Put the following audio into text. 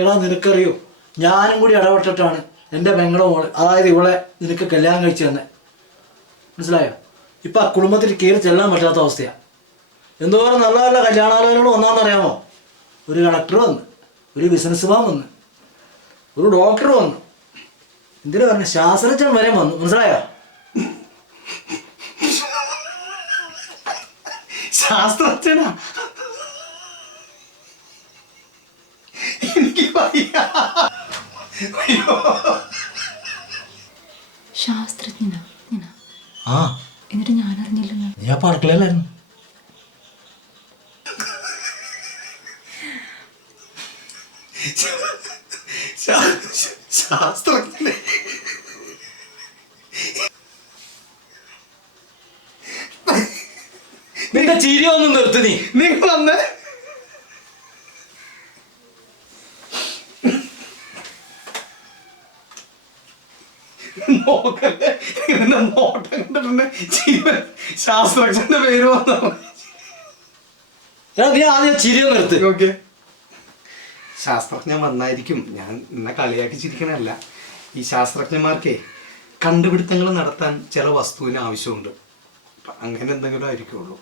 എടാ നിനക്കറിയോ, ഞാനും കൂടി ഇടപെട്ടിട്ടാണ് എൻ്റെ പെങ്ങളുടെ മോള്, അതായത് ഇവളെ നിനക്ക് കല്യാണം കഴിച്ചു തന്നെ. മനസ്സിലായോ? ഇപ്പം ആ കുടുംബത്തിൽ കയറി ചെല്ലാൻ പറ്റാത്ത അവസ്ഥയാണ്. എന്തോരം നല്ല നല്ല കല്യാണാലോചനകൾ വന്നാന്നറിയാമോ? ഒരു കളക്ടർ വന്ന്, ഒരു ബിസിനസ്സുമാൻ വന്ന്, ഒരു ഡോക്ടർ വന്നു, എന്തിനു പറഞ്ഞു, ശാസ്ത്രജ്ഞൻ വരെ വന്നു. മനസ്സിലായോ? ശാസ്ത്രജ്ഞനാ? എനിക്ക് ശാസ്ത്രജ്ഞനാ? ആ, എന്നിട്ട് ഞാൻ അറിഞ്ഞില്ലല്ലോ. നീ ആ അടുക്കളയിലായിരുന്നു. ശാസ്ത്രജ്ഞനെ നിന്റെ ചിരി ഒന്നും നിർത്തി നീ. നിങ്ങൾ വന്ന് നോക്കല്ലേ, ഇതിന്റെ നോട്ടം കണ്ടിട്ടുണ്ട്. ജീവൻ ശാസ്ത്രജ്ഞന്റെ പേര് വന്നു. നീ ആദ്യം ചിരി നിർത്തി. ഓക്കെ, ശാസ്ത്രജ്ഞൻ വന്നായിരിക്കും. ഞാൻ എന്നെ കളിയാക്കി ചിരിക്കണല്ല. ഈ ശാസ്ത്രജ്ഞന്മാർക്കേ കണ്ടുപിടുത്തങ്ങൾ നടത്താൻ ചില വസ്തുവിന് ആവശ്യമുണ്ട്. അങ്ങനെ എന്തെങ്കിലും ആയിരിക്കുള്ളൂ.